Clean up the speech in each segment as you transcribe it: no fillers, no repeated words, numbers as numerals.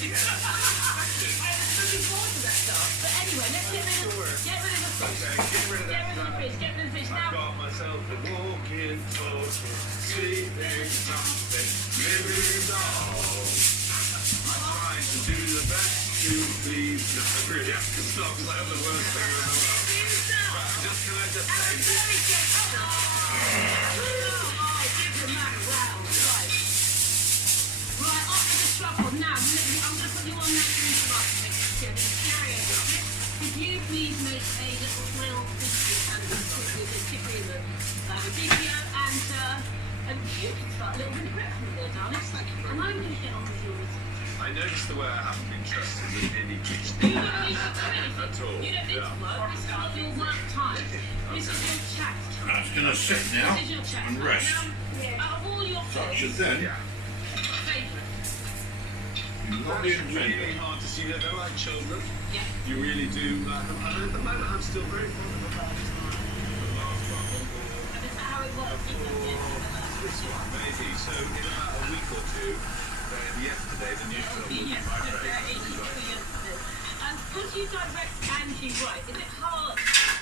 looking forward to that stuff. But anyway, let's get rid of the fish. Okay, get rid of that. Get rid of the fish. I've got myself a walking, talking, sleeping, something, living doll. I'm trying to do the best to please. No, I really have to stop because I have the worst thing in the world. Right, can I just say Right, off with the truffle. Now, I'm going to put you on that grease basket. Could you please make a little grilled biscuit and cook with the chicory and the radicchio and you can start a little bit of prep from there, darling. And I'm going to get on with yours. I noticed the way I haven't been trusted with any kitchen You don't need to do anything. at all. You don't need to work. This is not your work time. This is your chat time. Now it's going to sit now This is your chat and time. rest. Now, out of all your Such as things, then, Yeah. favourite. you love It's it really tender. hard to see. They're like children. Yeah. You really do like them. And at the moment, I'm still very fond of about time. The last one. And is that how it works? This one, maybe. So in about a week or two, yesterday, the new film will be my favourite. And could you direct and you write? Is it hard?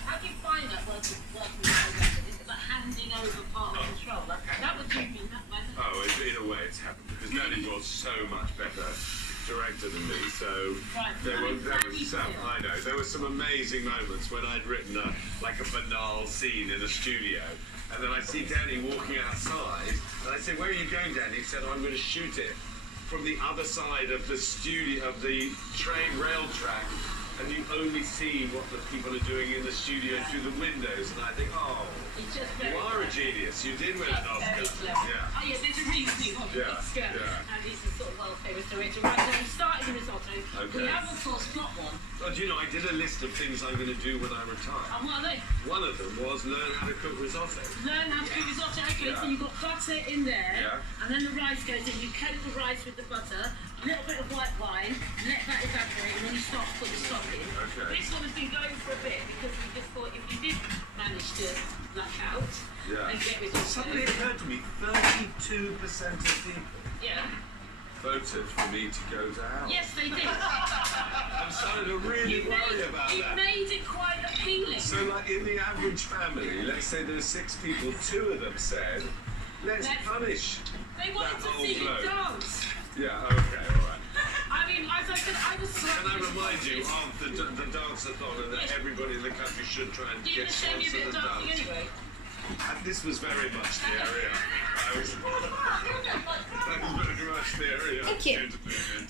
How do you find that working with directors? Is it like handing over part of control? Like, that would you be that way. Oh, in a way, it's happened because Danny was so much better director than me. So Right, there I were mean, some. I know there were some amazing moments when I'd written like a banal scene in a studio. And then I see Danny walking outside, and I say, "Where are you going, Danny?" He said, "I'm going to shoot it from the other side of the studio, of the train rail track, and you only see what the people are doing in the studio through the windows." And I think, oh, It's just you very are a genius. You did win an Oscar. very clever. Yeah. Oh yeah, there's a reason he won the Yeah, Oscar. yeah. And he's a sort of world-famous director. Right, so we started the risotto. Okay. We have, of course, got one. Oh, do you know, I did a list of things I'm going to do when I retire. And what are they? One of them was learn how to cook risotto. Learn how to do risotto. Okay, Yeah. so you've got butter in there, Yeah. and then the rice goes in. You coat the rice with the butter, a little bit of white wine, let that evaporate, and then you start to put the stock in. Okay. This one has been going for a bit because we just thought if you did manage to black out Yeah. and get risotto, Suddenly it occurred to me, 32% of people yeah. voted for me to go to hell. Yes, they did. I'm starting to really worry about you that. made it quite appealing. So, like, in the average family, let's say there's 6 people, 2 of them said, let's punish They wanted that to old see you bloke. dance. Yeah, okay, all right. I mean, as I said, I was Can I slightly remind you disappointed. of the dance-a-thon and that Yes. everybody in the country should try and Do you get want to show me a sponsored bit of and dancing dance? anyway? And this was very much the area. That was very much the area. Thank you.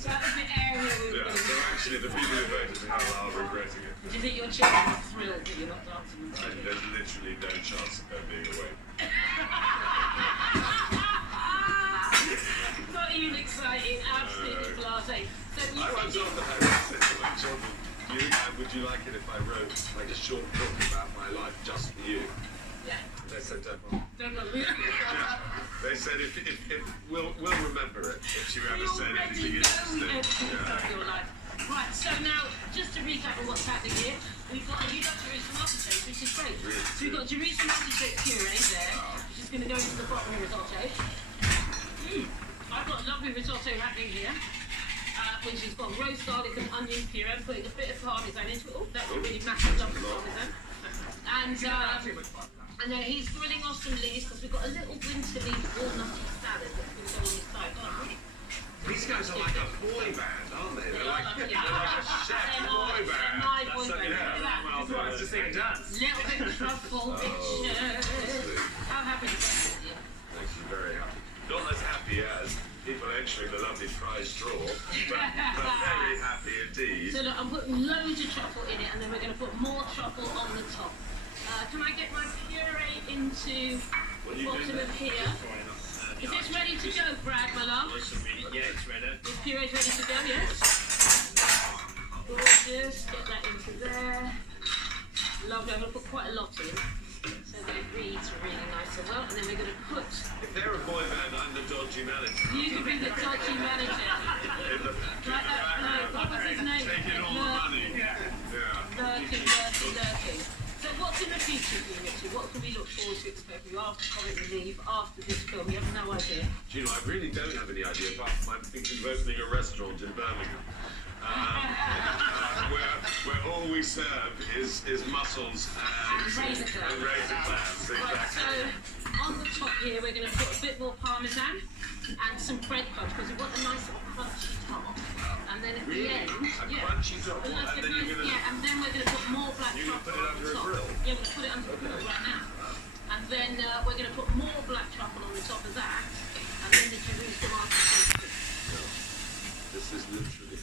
That was the area we Yeah, were so actually the people who voted to hell are regretting it. Do you think your children are thrilled that you're not dancing with And them? there's literally no chance of them being awake. Not even exciting, absolutely blasé. So you I once said often said to my children, would you like it if I wrote like a short book about my life just for you? yeah, They said, don't bother. don't go losing Yeah. They said if we'll remember it if you ever said anything interesting. Yeah. your life. Right, so now, just to recap on what's happening here, we've got a Jerusalem artichoke, which is great. So we've got Jerusalem artichoke puree there, which is going to go into the bottom of the risotto. I've got a lovely risotto happening here, which has got roast garlic and onion puree. I'm putting a bit of parmesan into it. Oh, that's a really massive lump of parmesan. And then he's grilling off some leaves because we've got a little winterly walnutty salad that's going to go on his side. These guys are like a boy band, aren't they? They're like a chef boy band. My boy So, band. yeah. Well, Well, nice to see it dance. little bit of truffle, Richard. How happy is that with you? Makes you very happy. Not as happy as people entering the lovely prize draw, but very happy indeed. So look, I'm putting loads of truffle in it, and then we're going to put more truffle on the top. Can I get my puree into the bottom of here? Is this ready to go, Brad, my love? Yeah, it's ready. This puree's ready to go, yes? Gorgeous. Get that into there. Lovely. I'm going to put quite a lot in, so that it reads really nice and well. And then we're going to put... If they're a boy band, I'm the dodgy manager. You could be the dodgy manager. Like that, no, what was his name? Taking all the money. Yeah. Lurking. So what's in the future? shooting it to? What can we look forward to expect you after Comic Relief, after this film? We have no idea. Do you know, I really don't have any idea, apart from I'm thinking of opening a restaurant in Birmingham. Where all we serve is mussels and razor clams. Exactly. Right, so on the top here we're going to put a bit more parmesan and some breadcrumbs because we want a nice crunchy top. And then at the end, crunchy top, and then you're going to... Yeah, and then we're going to put more black truffle put it on under the a top. grill? Yeah, we're going to put it under a grill right now. And then we're going to put more black truffle on the top of that, and then the Jerusalem after. This is literally...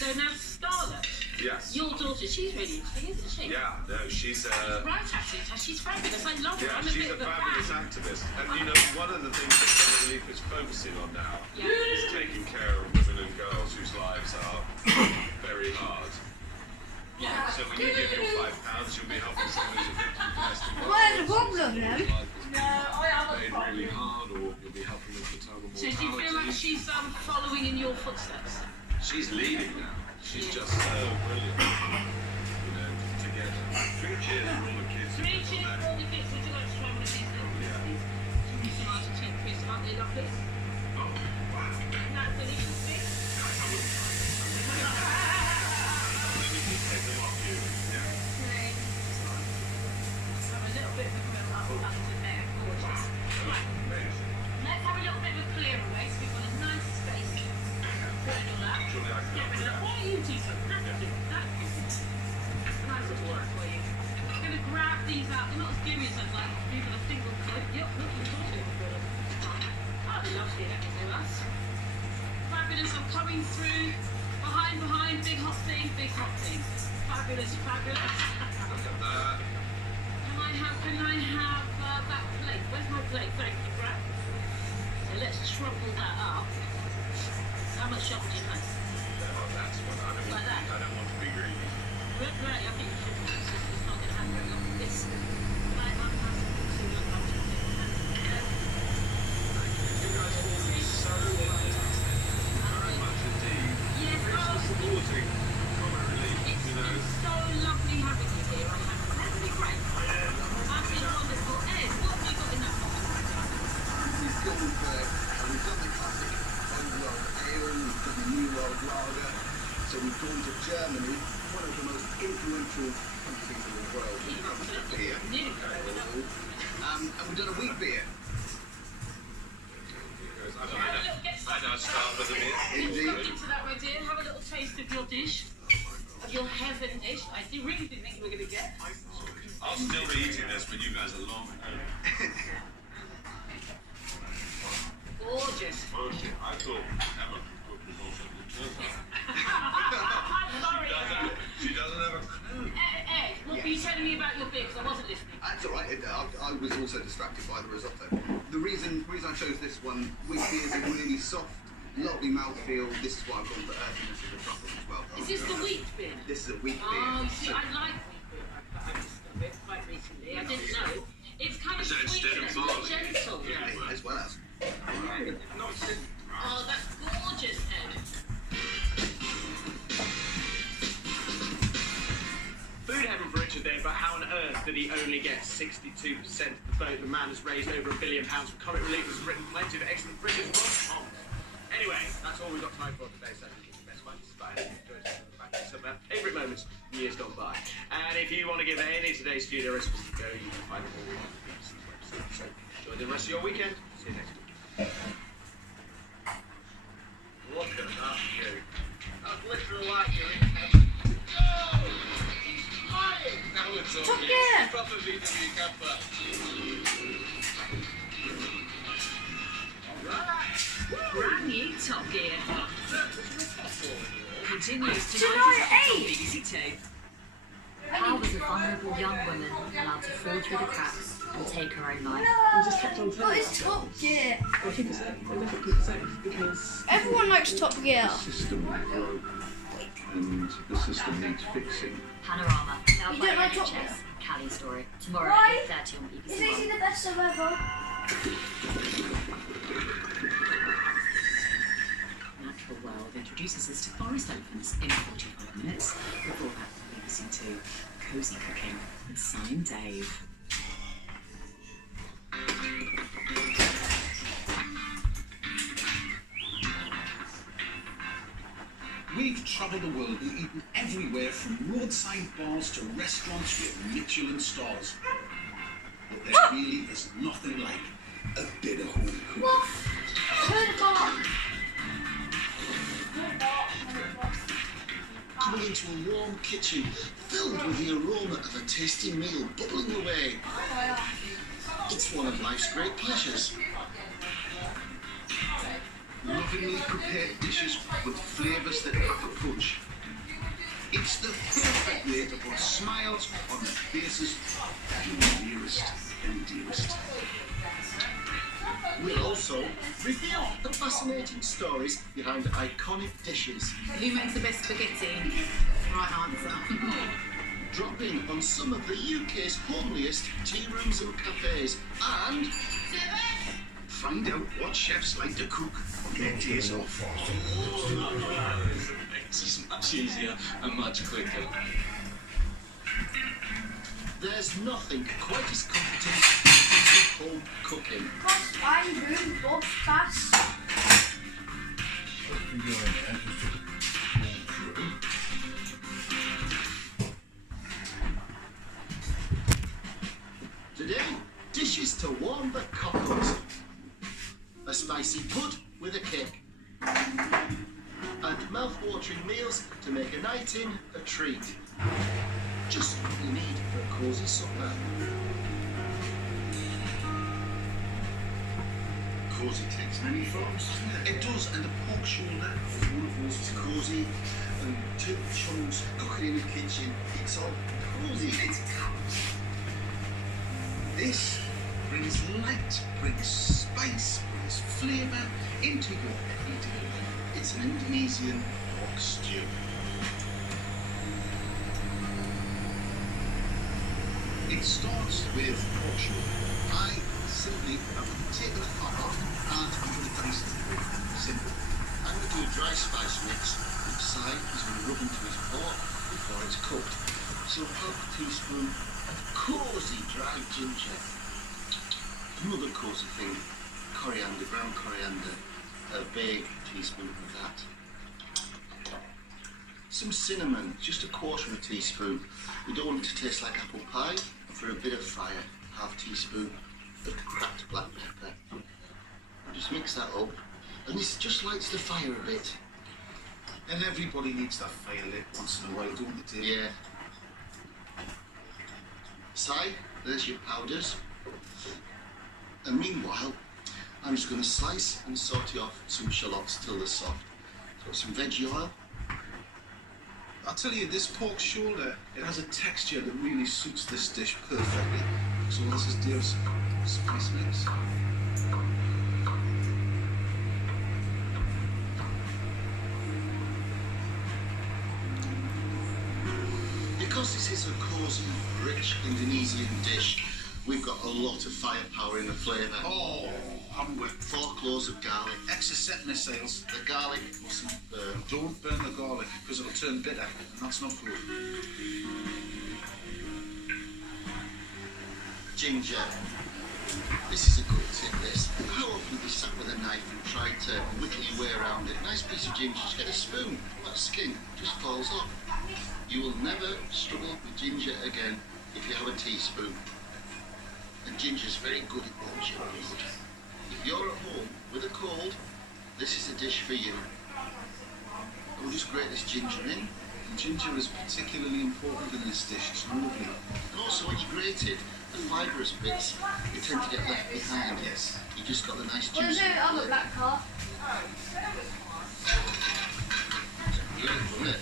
So now Scarlett, yes, your daughter, she's really interesting, isn't she? Yeah, no, she's right at it. She's fabulous. I love her. yeah, I'm she's a a bit of fabulous fan. activist. And you know, one of the things that Comic Relief is focusing on now Yeah. is taking care of women and girls whose lives are very hard. Yeah. So when you give your £5, you'll be helping someone who's a victim of domestic violence. Where's the problem then? No, I have a Made problem. really hard, or you'll be helping them to tell them So do you feel like she's following in your footsteps? She's leading now. She's just so brilliant. You know, together. 3 cheers for all the kids. 3 cheers for all the kids. Would you like to try one of these little biscuits? Some Argentine crisps, aren't they lovely? Oh, wow. Isn't that delicious, Vic? Let me just take them off you. Yeah. Okay. Let's have a little bit of a grill up under there. Gorgeous. Right. Amazing. Let's have a little bit of a clear away so we've got a nice space. Put in all that. Surely I can Get help rid with of that. that. Why are you teasing? That's it. That's a nice little work for you. I'm going to grab these out. They're not as gooey as I'd like. Even a single clip. Yep, look, you're talking about it. Oh, they love seeing that with us. Fabulous. I'm coming through. Behind. Big hot thing. Fabulous. Look at that. Can I have that plate? Where's my plate? Thank you, Brad. So let's truffle that up. How much truffle do you like? Oh, that's what I don't want. Like that? I don't want to be greedy. Right, I think you should. It's not going to happen very long. This. Right, I'm passing to the budget. You guys all look so fantastic. Very much indeed. Yes, Thanks for supporting Comic Relief, It's you know. been so lovely having you here. Hasn't it great? Absolutely wonderful. Ed, what have you got in that box? We've gone for, we've done the classic Old World Ale, we've done the New World Lager, so we've gone to Germany, one of the most influential countries in the world. We've done beer, and we've done a wheat beer. I know, start with a beer. Indeed. Into that, my dear. Have a little taste of your dish. Of your heaven dish. I really didn't think you were going to get. I'll still be eating this when you guys are long home. Gorgeous. Oh shit, I thought Emma could cook was also good too. I'm sorry. She doesn't have a clue. Ed, what were you telling me about your beer? Because I wasn't listening. That's all right. I was also distracted by the risotto. The reason I chose this one, wheat beers are really soft, lovely mouthfeel. This is why I've gone for earthiness of the truffle as well. Is this the wheat beer? This is a wheat beer. Oh, you see, So- I like wheat beer. I've discovered it quite recently. I didn't know. It's kind of So sweet instead of and it's more barley. gentle. as well as. Oh, that's gorgeous, Ed. Food heaven for Richard there, but how on earth did he only get 62% of the vote? The man has raised over £1 billion for Comic Relief, has written plenty of excellent British books. Anyway, that's all we've got time for today, so I think it's the best one. I hope you enjoyed some of our favourite moments in years gone by. And if you want to give any of today's studio recipes a go, you can find them all on the BBC's website. So enjoy the rest of your weekend. See you next week. Look at that view. That's literally like you're in heaven. Now we're Top talking. Gear! Proper VW camper. Brand new Top Gear. Continues July tonight 8th. on BBC Two. How was a vulnerable young woman allowed to fall through the cracks and take her own life? What is Top Gear? I think it's safe because Everyone likes Top Gear. The system broke and the system needs fixing. Panorama, now You by don't like NHS, chocolate? Callie's story. Tomorrow Why? at 8:30 on BBC Is One. it the best of ever? Natural World introduces us to forest elephants in 45 minutes. Before that, BBC Two. cosy cooking with Sam and Dave. We've travelled the world and eaten everywhere from roadside bars to restaurants with Michelin stars. But there really is nothing like a bit of home cooking. What? Coming into a warm kitchen filled with the aroma of a tasty meal bubbling away. It's one of life's great pleasures. Lovingly prepared dishes with flavours that pack a punch. It's the perfect way to put smiles on the faces of your nearest and dearest. We'll also reveal the fascinating stories behind iconic dishes. Who makes the best spaghetti? Right answer. Drop in on some of the UK's homeliest tea rooms and cafes and find out what chefs like to cook on their days off. It's much easier and much quicker. There's nothing quite as comforting as home cooking. Cross fine room, Bob's fast. Today, dishes to warm the cockles. A spicy pud with a kick. And mouth-watering meals to make a night in a treat. Just what you need for a cosy supper. Cosy takes many forms, doesn't it? It does, and a pork shoulder, one of those is cosy, and two chums cooking in the kitchen. It's all cosy. It's cozy. This brings light, brings spice, brings flavour into your everyday life. It's an Indonesian pork stew. It starts with pork shoulder. I simply have taken the fat off and I'm going to dice it. Simple. I'm going to do a dry spice mix. Each side is going to rub into his pork before it's cooked. So half a teaspoon of cosy dried ginger. Another cosy thing, coriander, ground coriander, a big teaspoon of that. Some cinnamon, just a quarter of a teaspoon. We don't want it to taste like apple pie. For a bit of fire, half teaspoon of cracked black pepper. Just mix that up, and this just lights the fire a bit. And everybody needs that fire lit once in a while, don't they? Yeah. Side, there's your powders. And meanwhile, I'm just going to slice and saute off some shallots till they're soft. So some veggie oil. I'll tell you, this pork shoulder, it has a texture that really suits this dish perfectly. So let's just do some spice mix. Because this is a cosy, rich Indonesian dish, we've got a lot of firepower in the flavour. Oh, haven't we? 4 cloves of garlic. Extra set missiles. The garlic mustn't burn. Don't burn the garlic, because it'll turn bitter, and that's not good. Ginger. This is a good tip, this. How often have you sat with a knife and tried to whittle your way around it? Nice piece of ginger, just get a spoon. That skin just falls off. You will never struggle with ginger again if you have a teaspoon. And ginger's very good at warms your blood. If you're at home with a cold, this is a dish for you. And we'll just grate this ginger in. And ginger is particularly important in this dish, it's lovely. And also when you grate it, the fibrous bits, they tend to get left behind. Yes. You just got the nice Well, juice. no, I'm a black car. Beautiful, isn't it?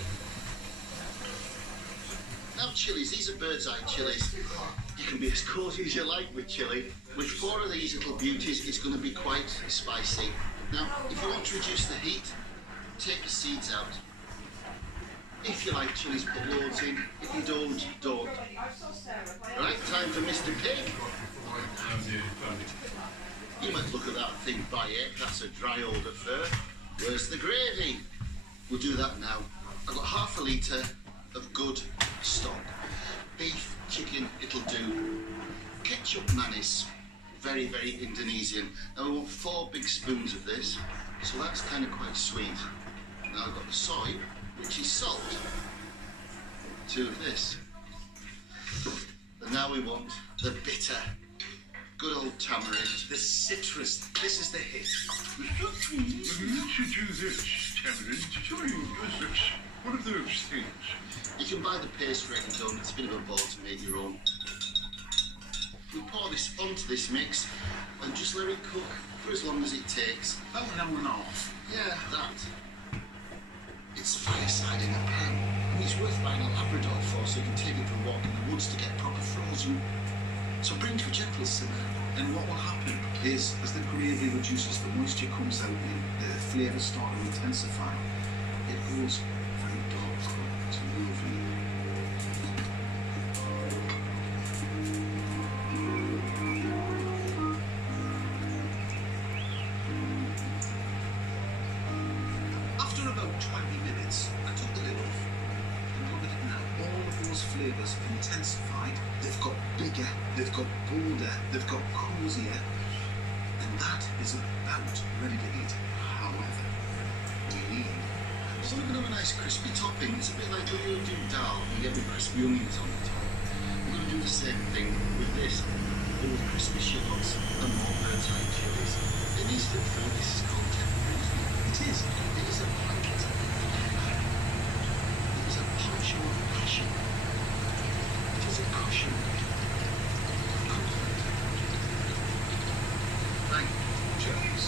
Now chilies, these are bird's eye chilies. You can be as cosy as you like with chili. With 4 of these little beauties, it's going to be quite spicy. Now, if you want to reduce the heat, take the seeds out. If you like chilies, put loads in. If you don't, don't. Right, time for Mr. Pig. You might look at that thing by it, that's a dry old affair. Where's the gravy? We'll do that now. I've got half a litre of good stock. beef, chicken, it'll do. Ketchup mayonnaise, very, very Indonesian. Now we want 4 big spoons of this, so that's kind of quite sweet. Now I've got the soy, which is salt. 2 of this. And now we want the bitter. Good old tamarind, the citrus. This is the hit. You should do this, Tamarind. It's one of those things. You can buy the paste ready done. It's a bit of a ball to make your own. We pour this onto this mix and just let it cook for as long as it takes. About an hour and a half. Yeah, that. It's fireside in a pan. And it's worth buying a Labrador for so you can take it for a walk in the woods to get proper frozen. So bring to a gentle simmer. And what will happen is, as the gravy reduces, the moisture comes out and the flavours start to intensify. It goes very dark. It's lovely. After about 20 minutes, I took the lid off. And look at it now. All of those flavours have intensified. They've got bigger, they've got bolder, they've got cosier. And that is about ready to eat. However, we need... So we're going to have a nice crispy topping. It's a bit like when you do dal, you get the crispy onions on the top. We're going to do the same thing with this. All the crispy shallots and more bird's eye chilies. It needs to food. This is called Gingerbread. It is. It is a blanket. It is a poncho of passion. It is a cushion. Thank you. Cheers.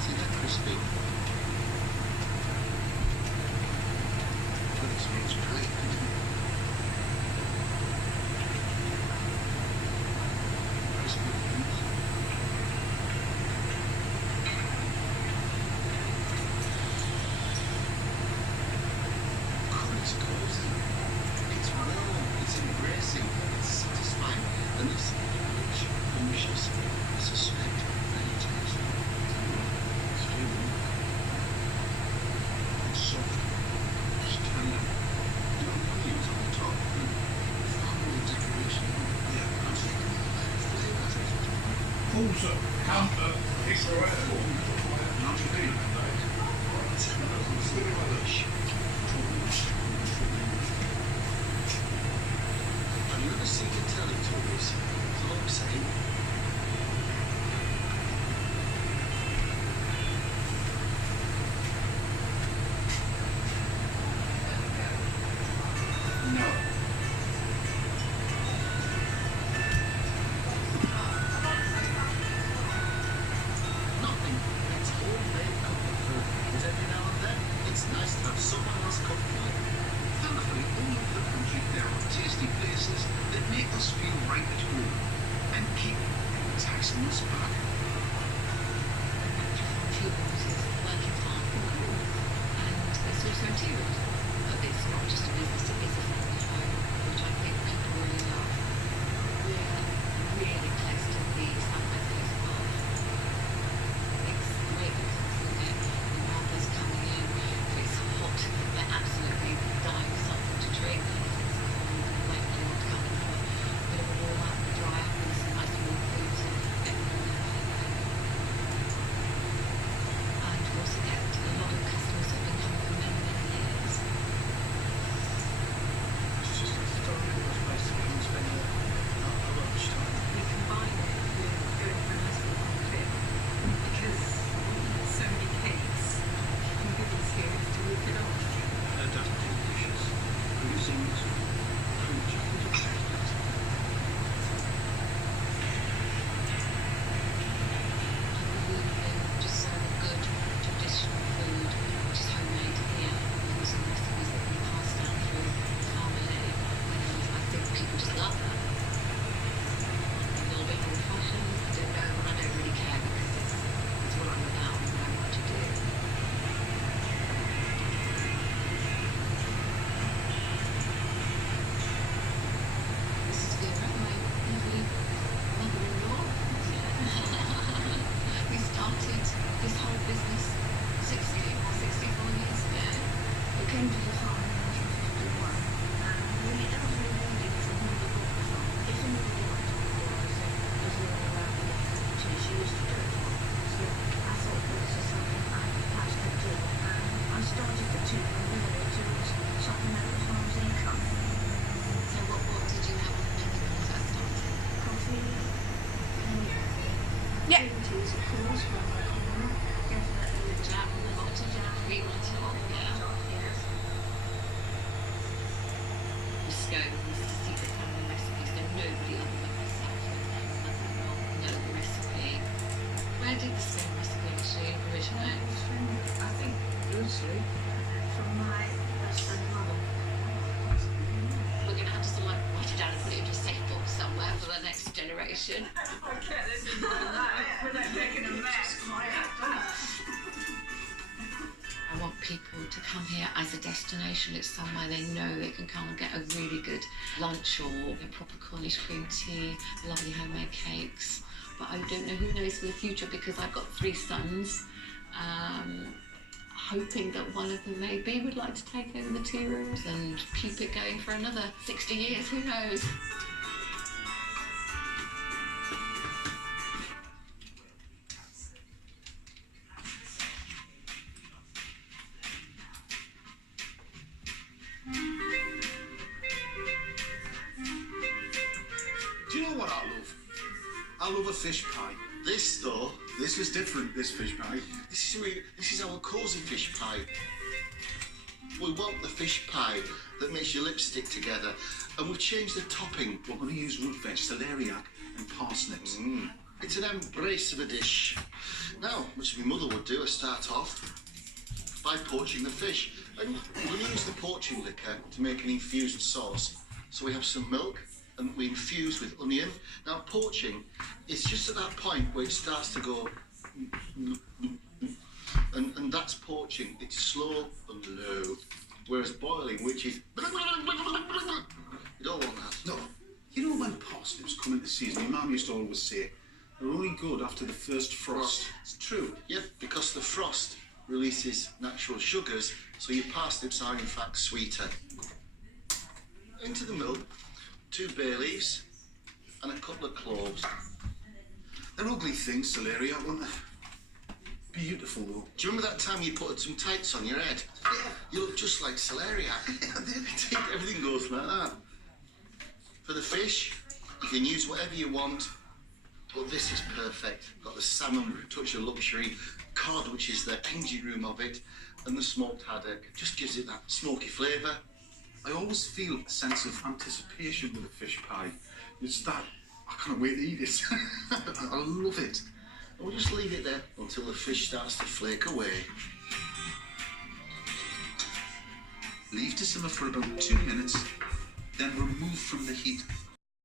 See that crispy? That smells great. Crispy onions. It's cozy, it's warm, it's embracing, it's satisfying, and it's rich, delicious. I suspect very tasty. It's very it's soft, it's tender. The onions on the top, family decoration. Yeah, I'm thinking of the flavour. Also, counter, it's right. Have you ever seen the Teletubbies? That's all I'm saying. No. Nothing beats homemade comfort food, but every now and then it's nice to have someone else cook for you. Thankfully, all over the country there are tasty places that make us feel right at home and keep enticing us back. Children's is working hard for the poor, and it's also material. But it's not just a business, it is a family home. Jam, lots of jam, cream on top, yeah. The scone is the secret family recipe, so nobody other than myself and my mother-in-law know the recipe. Where did the scone recipe actually originate? I think loosely from my mother. We're going to have to sort of like write it down and put it into a safe box somewhere for the next generation. I want people to come here as a destination. It's somewhere they know they can come and get a really good lunch or a proper Cornish cream tea, lovely homemade cakes. But I don't know, who knows for the future, because I've got 3 sons. Hoping that one of them maybe would like to take over the tea rooms and keep it going for another 60 years, who knows? Do you know what I love? I love a fish pie. This though, This is different, this fish pie. this is our cosy fish pie. We want the fish pie that makes your lips stick together, and we've changed the topping. We're going to use root veg, celeriac and parsnips. It's an embrace of a dish. Now, which my mother would do, I start off by poaching the fish. And we're going to use the poaching liquor to make an infused sauce. So we have some milk and we infuse with onion. Now, poaching is just at that point where it starts to go, and that's poaching. It's slow and low. Whereas boiling, which is, you don't want that. No, you know when parsnips come into season, your mum used to always say, they're only good after the first frost. It's true. Yep, because the frost releases natural sugars, so your parsnips are in fact sweeter. Into the milk, 2 bay leaves and a couple of cloves. They're ugly things, celeriac, weren't they? Beautiful though. Do you remember that time you put some tights on your head? Yeah. You look just like celeriac. Everything goes like that. For the fish, you can use whatever you want, but this is perfect. Got the salmon touch of luxury, cod, which is the engine room of it, and the smoked haddock. Just gives it that smoky flavour. I always feel a sense of anticipation with a fish pie. It's that, I can't wait to eat it. I love it. And we'll just leave it there until the fish starts to flake away. Leave to simmer for about 2 minutes, then remove from the heat.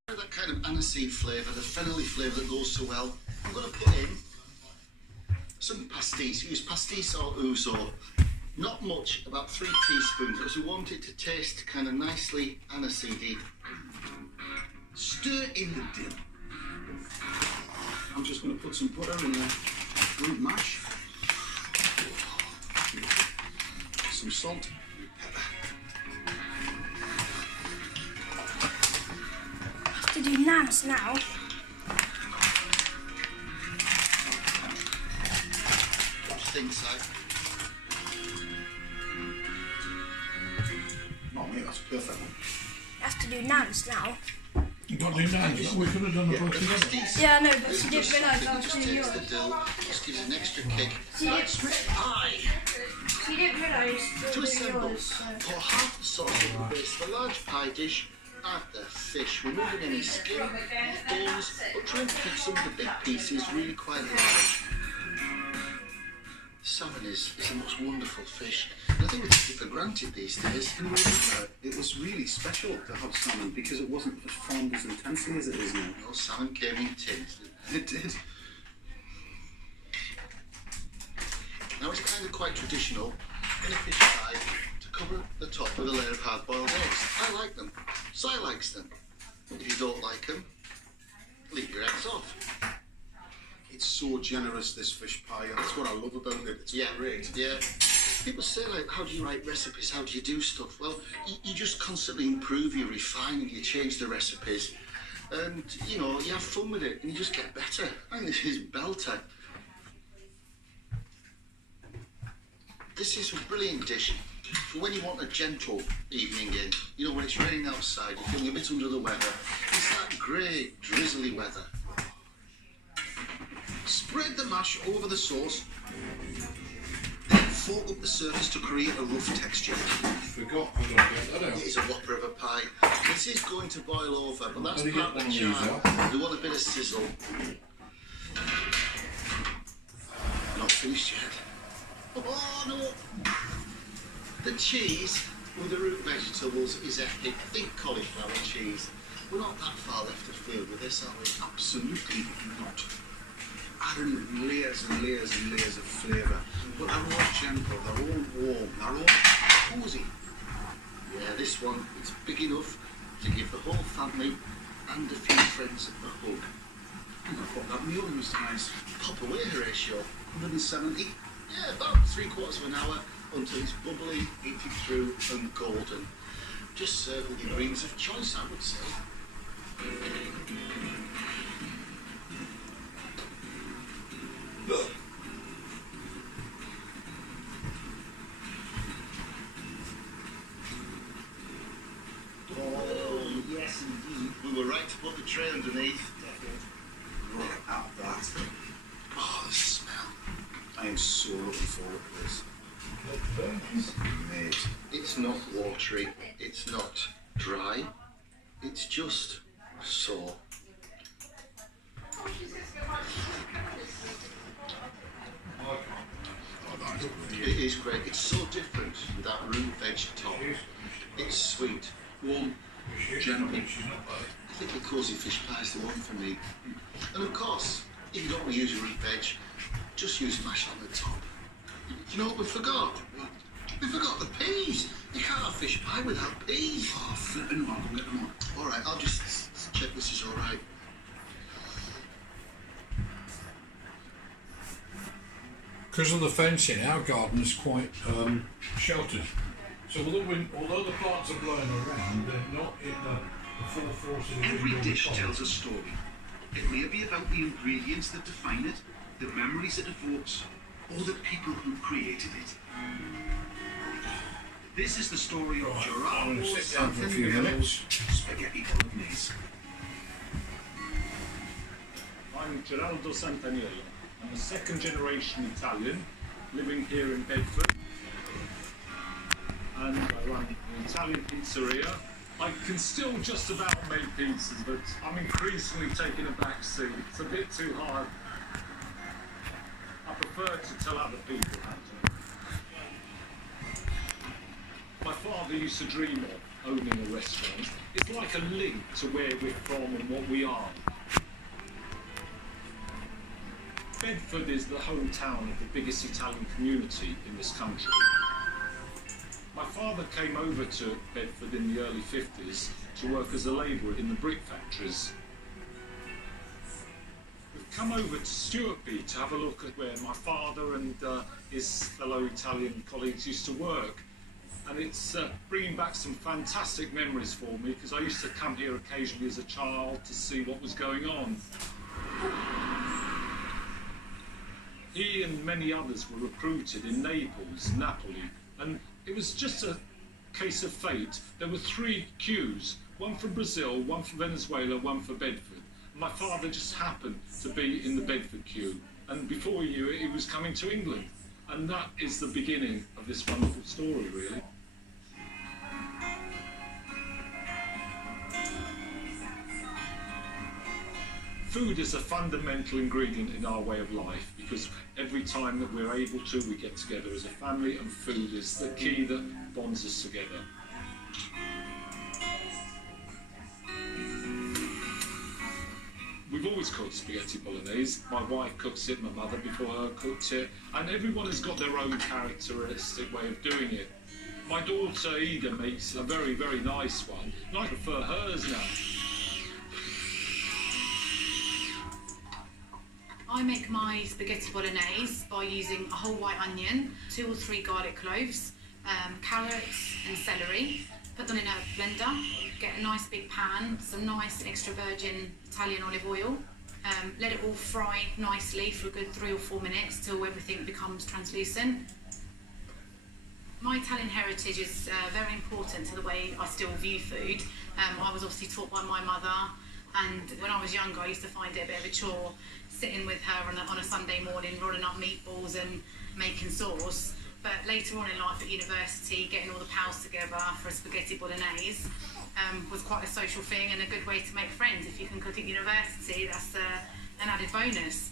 That kind of aniseed flavour, the fennelly flavour that goes so well. I'm going to put in some pastis. Use pastis or ouzo. Not much, about 3 teaspoons, because we want it to taste kind of nicely aniseedy. Stir in the dill. I'm just going to put some butter in there. Root mash. Some salt. To do nads now. Think so. Oh mate, that's a perfect one. You have to do nads now. You got to do that. We could have done the both together. Pastis. Yeah, I know, but she didn't realise I was Just doing takes yours. the dill, just gives an extra kick. She didn't, Pie. she didn't realise I To was doing assemble, yours. So. pour half the sauce on the base of a large pie dish. Add the fish, removing any skin, bones, but trying to keep some of the big pieces really quite large. Salmon is the most wonderful fish. I think we take it for granted these days. It was really special to have salmon because it wasn't farmed as intensely as it is now. No, salmon came in tins. It did. Now it's kind of quite traditional in a fish pie to cover the top with a layer of hard-boiled eggs. I like them. Si likes them. If you don't like them, leave your eggs off. It's so generous, this fish pie. That's what I love about it. It's great. Yeah. People say, like, how do you write recipes? How do you do stuff? Well, you just constantly improve, you refine, and you change the recipes. And, you know, you have fun with it, and you just get better. I think this is belter. This is a brilliant dish for when you want a gentle evening in. You know, when it's raining outside, you're feeling a bit under the weather. It's that grey, drizzly weather. Spread the mash over the sauce. Then fork up the surface to create a rough texture. Forgot I got to get that out. It is a whopper of a pie. This is going to boil over, but that's How do you part get of the one of these charm. out? We want a bit of sizzle. Not finished yet. Oh no! The cheese with the root vegetables is epic. Think cauliflower cheese. We're not that far left of field with this, are we? Absolutely not. Adding layers and layers and layers of flavour. But they're all gentle, they're all warm, they're all cosy. Yeah, this one, it's big enough to give the whole family and a few friends a hug. I'm going to put that meal in the size. Pop away, Horatio. 170. Yeah, about 3/4 of an hour until it's bubbly, eating through and golden. Just serve with your greens of choice, I would say. Look. Oh, yes indeed. We were right to put the tray underneath. Look at that. Oh, the smell. I am so looking forward to this. Mate. It's not watery, it's not dry, it's just so. It is great. It's so different with that root veg top. It's sweet, Warm, gentle. I think the cosy fish pie is the one for me. And of course, if you don't want to use your root veg, just use mash on the top. You know what we forgot? We forgot the peas. You can't have fish pie without peas. Oh, flipping on, get them on. All right, I'll just check this is all right. Because of the fencing, our garden is quite sheltered. So although the plants are blowing around, they're not in the full force of the Every wind or dish the tells a story. It may be about the ingredients that define it, the memories it evokes, or the people who created it. This is the story of I'm Ciara going to sit down for a few minutes. spaghetti bolognese. I'm Geraldo Santaniello. I'm a second generation Italian living here in Bedford. And I run an Italian pizzeria. I can still just about make pizzas, but I'm increasingly taking a back seat. It's a bit too hard. I prefer to tell other people how to. My father used to dream of owning a restaurant. It's like a link to where we're from and what we are. Bedford is the hometown of the biggest Italian community in this country. My father came over to Bedford in the early 50s to work as a labourer in the brick factories. We've come over to Stuartby to have a look at where my father and his fellow Italian colleagues used to work. And it's bringing back some fantastic memories for me because I used to come here occasionally as a child to see what was going on. He and many others were recruited in Naples, Napoli, and it was just a case of fate. There were 3 queues, one for Brazil, one for Venezuela, one for Bedford. And my father just happened to be in the Bedford queue, and before he knew it, he was coming to England. And that is the beginning of this wonderful story, really. Food is a fundamental ingredient in our way of life because every time that we're able to, we get together as a family, and food is the key that bonds us together. We've always cooked spaghetti bolognese. My wife cooks it, my mother before her cooked it, and everyone has got their own characteristic way of doing it. My daughter Ida makes a very, very nice one, and I prefer hers now. I make my spaghetti bolognese by using a whole white onion, 2 or 3 garlic cloves, carrots and celery. Put them in a blender, get a nice big pan, some nice extra virgin Italian olive oil. Let it all fry nicely for a good 3 or 4 minutes till everything becomes translucent. My Italian heritage is very important to the way I still view food. I was obviously taught by my mother. And when I was younger, I used to find it a bit of a chore sitting with her on a Sunday morning, rolling up meatballs and making sauce. But later on in life at university, getting all the pals together for a spaghetti bolognese was quite a social thing and a good way to make friends. If you can cook at university, that's an added bonus.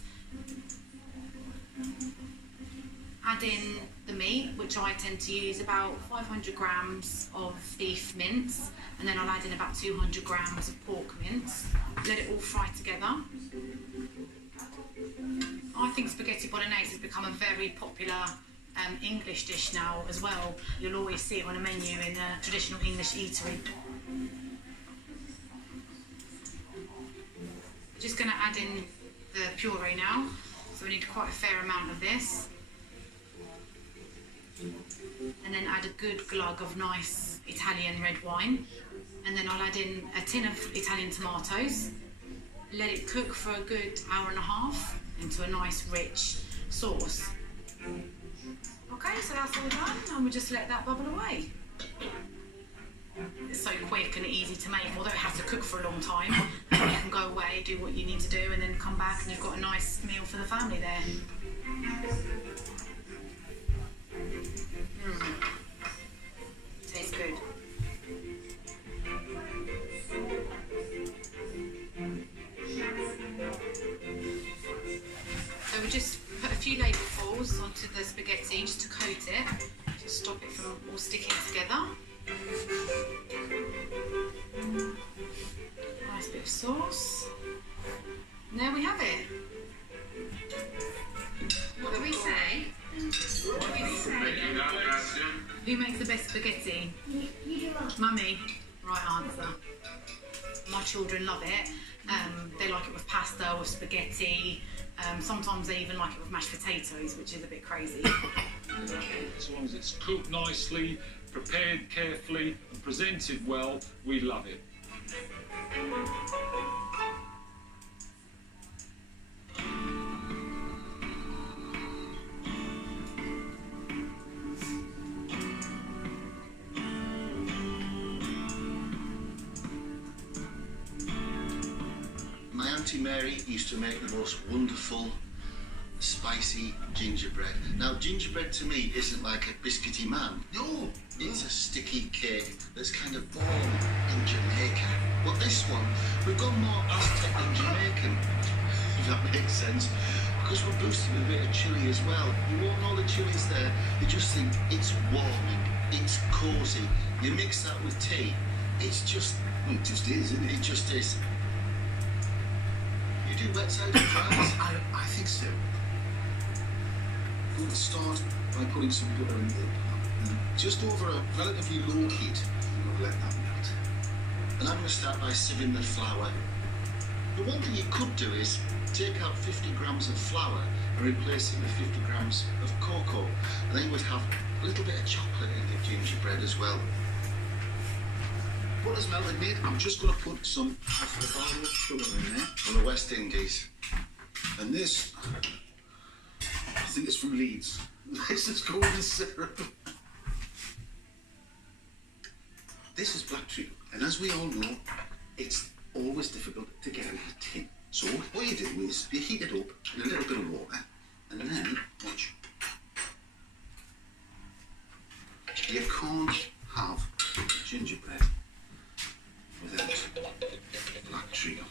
Add in the meat, which I tend to use about 500 grams of beef mince, and then I'll add in about 200 grams of pork mince. Let it all fry together. I think spaghetti bolognese has become a very popular English dish now as well. You'll always see it on a menu in a traditional English eatery. Just going to add in the puree now, so we need quite a fair amount of this. And then add a good glug of nice Italian red wine. And then I'll add in a tin of Italian tomatoes. Let it cook for a good hour and a half into a nice rich sauce. Okay, so that's all done, and we'll just let that bubble away. It's so quick and easy to make, although it has to cook for a long time. You can go away, do what you need to do, and then come back and you've got a nice meal for the family there. Tastes good. So we just put a few ladlefuls onto the spaghetti just to coat it, to stop it from all sticking together. Nice bit of sauce. And there we have it. What do we say? Who makes the best spaghetti? You do what? Mummy. Right answer. My children love it. They like it with pasta, with spaghetti. Sometimes they even like it with mashed potatoes, which is a bit crazy. As long as it's cooked nicely, prepared carefully, and presented well, we love it. My Auntie Mary used to make the most wonderful, spicy gingerbread. Now, gingerbread to me isn't like a biscuity man. No, it's a sticky cake that's kind of born in Jamaica. But this one, we've gone more Aztec than Jamaican, if that makes sense. Because we're boosting with a bit of chilli as well. You won't know the chili's there, you just think it's warming, it's cosy. You mix that with tea, it's just, well, it just is, isn't it? It just is. You do wet side and dries? I think so. We'll start by putting some butter in the pan, just over a relatively low heat, and we'll let that melt. And I'm going to start by sieving the flour. The one thing you could do is take out 50 grams of flour and replace it with 50 grams of cocoa, and then you would have a little bit of chocolate in your gingerbread as well. Butter's melted, mate. I'm just going to put some African sugar in there. From the West Indies. And this, I think it's from Leeds. This is golden syrup. This is black treacle, and as we all know, it's always difficult to get out of the tin. So what you do is you heat it up in a little bit of water, and then watch. You can't have gingerbread without black treacle.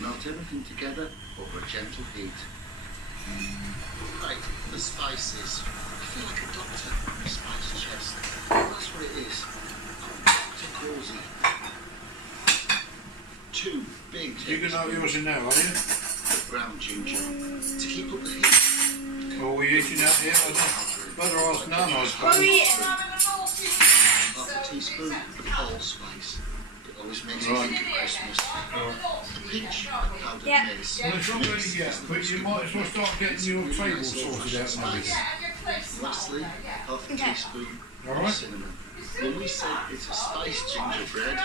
Melt everything together over a gentle heat. Right, the spices. I feel like a doctor in a spice chest. That's what it is. Dr. Cozy. 2 big You can have yours in now, are you? of ground ginger to keep up the heat. Or are we eating out here? I don't know. Better ask Nan, I suppose. Half a teaspoon of allspice. It always makes Right. me think of Christmas. A pinch of powdered Yeah. mace. Well, it's not ready yet, but you might as well start getting your table sorted out now. Lastly, half a teaspoon All of right. cinnamon. When we say it's a spiced gingerbread,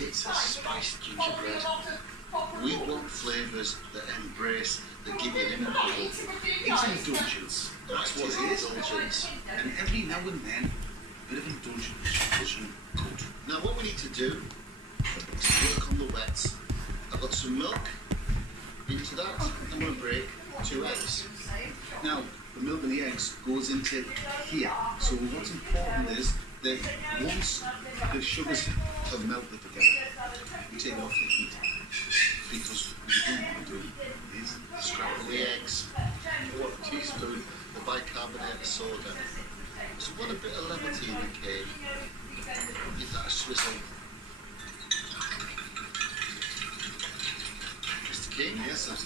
it's a spiced gingerbread. We want flavours that embrace the giggling in the bubble. It's indulgence. That's what it is. Indulgence. And every now and then, a bit of indulgence doesn't good. Now what we need to do is some milk into that. I'm going to break 2 eggs. Now, the milk and the eggs goes into here. So what's important is that once the sugars have melted together, we take it off the heat. Because what we don't want to do is Scramble the eggs. 1 teaspoon of bicarbonate of soda. So want a bit of levity in the cake. Give that a swizzle. Mr. King? Yes, sir.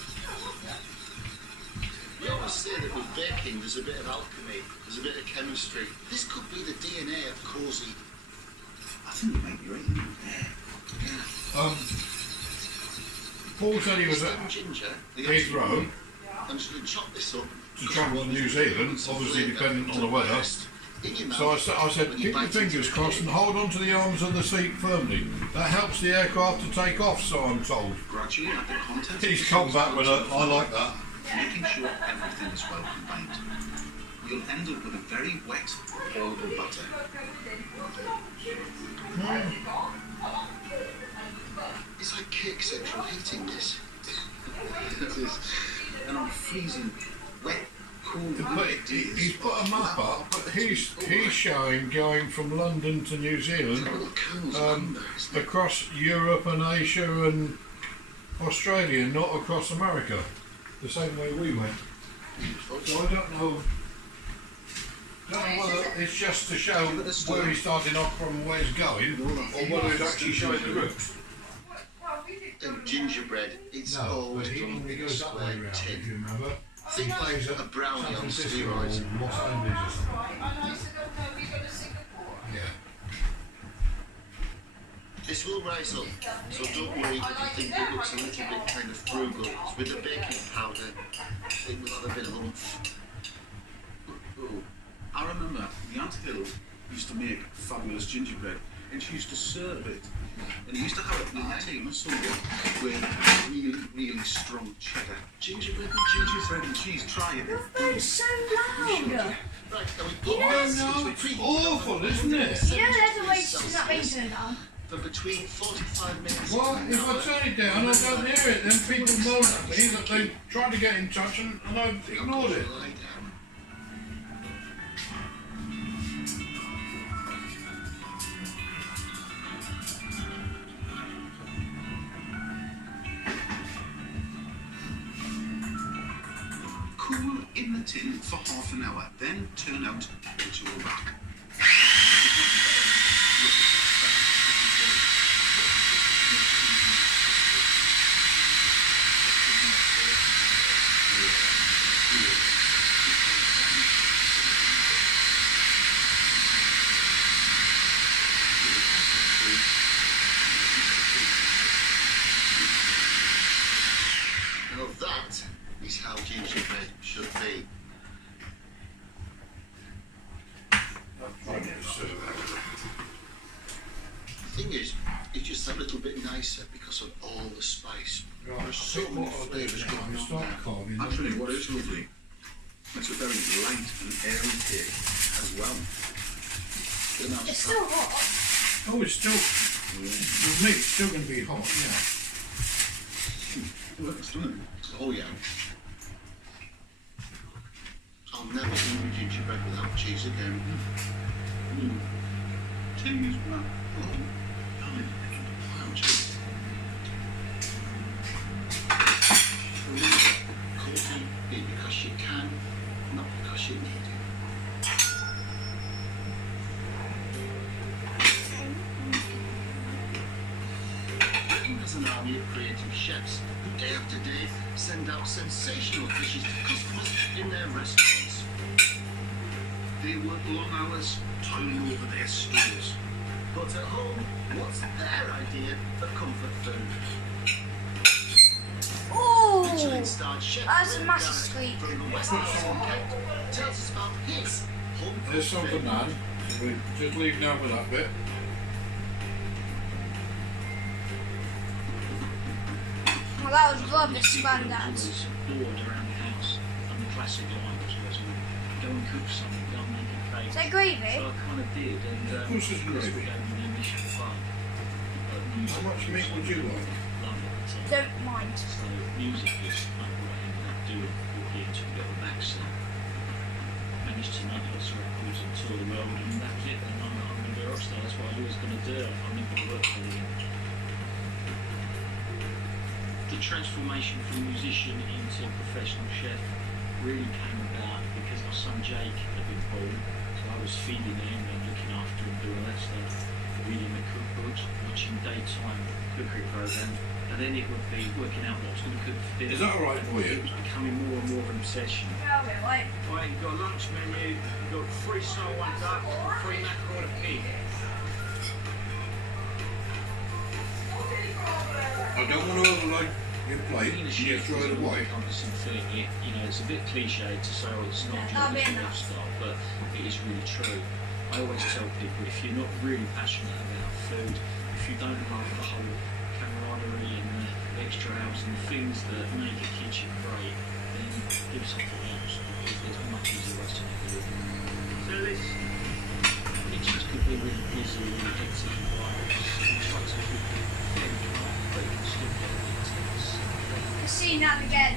We always say that with baking there's a bit of alchemy, there's a bit of chemistry. This could be the DNA of cosy. I think you might be right. Paul said he was at Ginger, Heathrow I'm just going to chop this up. to travel to New Zealand, obviously dependent on the weather. So I said, keep your fingers crossed and hold on to the arms of the seat firmly. That helps the aircraft to take off, so I'm told. Gradually add the contents. He's come back with a, I like that. Making sure everything is well combined. You'll end up with a very wet, horrible butter. It's like cake central heating this. It is. And I'm freezing wet, cold. But he's put a map up, but he's showing going from London to New Zealand, across Europe and Asia and Australia, not across America, the same way we went. So I don't know whether it's just to show where he's starting off from and where he's going, or whether it's actually showing the routes. And gingerbread, it's No, old but he done only in a goes that way square round, if you tin. remember. Think like a brownie San on Francisco or steroids. Los Angeles or something. Yeah. This will rise up, so don't worry if you think it looks a little bit kind of frugal. It's with the baking powder, it will have a bit of oomph. Oh, I remember the Aunt Hill used to make fabulous gingerbread, and she used to serve it. And he used to have it in a tin or something with really, really strong cheddar. Gingerbread and cheese. Try it. Your phone's so loud. Right, now we put Oh no, it's awful, isn't it? You know there's a way to turn that radio down. For between 45 minutes. Well, if I turn it down, I don't hear it. Then people moan at me that they tried to get in touch and I've ignored it. Lie down. Cool in the tin for half an hour, then turn out into a rack. Now that is how gingerbread should be. The thing is, it's just a little bit nicer because of all the spice. There's so many flavours going on there. Actually, what is lovely, it's a very light and airy cake as well. It's still hot. Oh, it's still, with me, it's still going to be hot, yeah. Look, it's done. Oh yeah. I'll never eat gingerbread without cheese again. Cheese, wow. Wow, cheese. Cozy, eat because you can, not because you need it. Britain has an army of creative chefs who day after day send out sensational dishes to customers in their restaurants. They work long hours, toiling over their stools. But at home, what's their idea of comfort food? Oh, Michelin-starred chef that's a Red massive Garrett squeak. from the West Coast of Kent tells us about his home There's cooked something, food. man. We just leave now with that bit. Well, that was rubbish, Grandad. Was bored around the house, and the classic line was go and cook something, go and make a cake. Is that gravy? So I kind of did, and Of course it's this gravy. gave me the initial fun. How much meat would you like? Love it. don't mind. So music is kind of what I ended up doing, walking into a little backseat. Managed to make lots of records and tour the world, and that was it. And I'm going to be a rock star. That's what I was always going to do. I'm never going to work for them. The transformation from musician into professional chef really came about because my son Jake had been born. So I was feeding him and looking after him, doing that stuff, reading the cookbooks, watching daytime cookery programs, and then it would be working out what I was going to cook for dinner. Is that alright for you? It was becoming more and more of an obsession. Yeah, right. Right, you've got a lunch menu, you've got 3 sirloin duck, 3 mackerel and a pig. I don't want to overload your plate. Being a You chef throw is it an away. all-encompassing thing. It's a bit cliche to say, oh, it's not That'll just be a enough. lifestyle, but it is really true. I always tell people, if you're not really passionate about food, if you don't love the whole camaraderie and the extra hours and the things that make a kitchen great, then do something else, because there's much easier ways to make a living. So this, Kitchens could be really busy, really hectic environments. You try to keep it fairly calm, but you can still get intense. I've seen that again.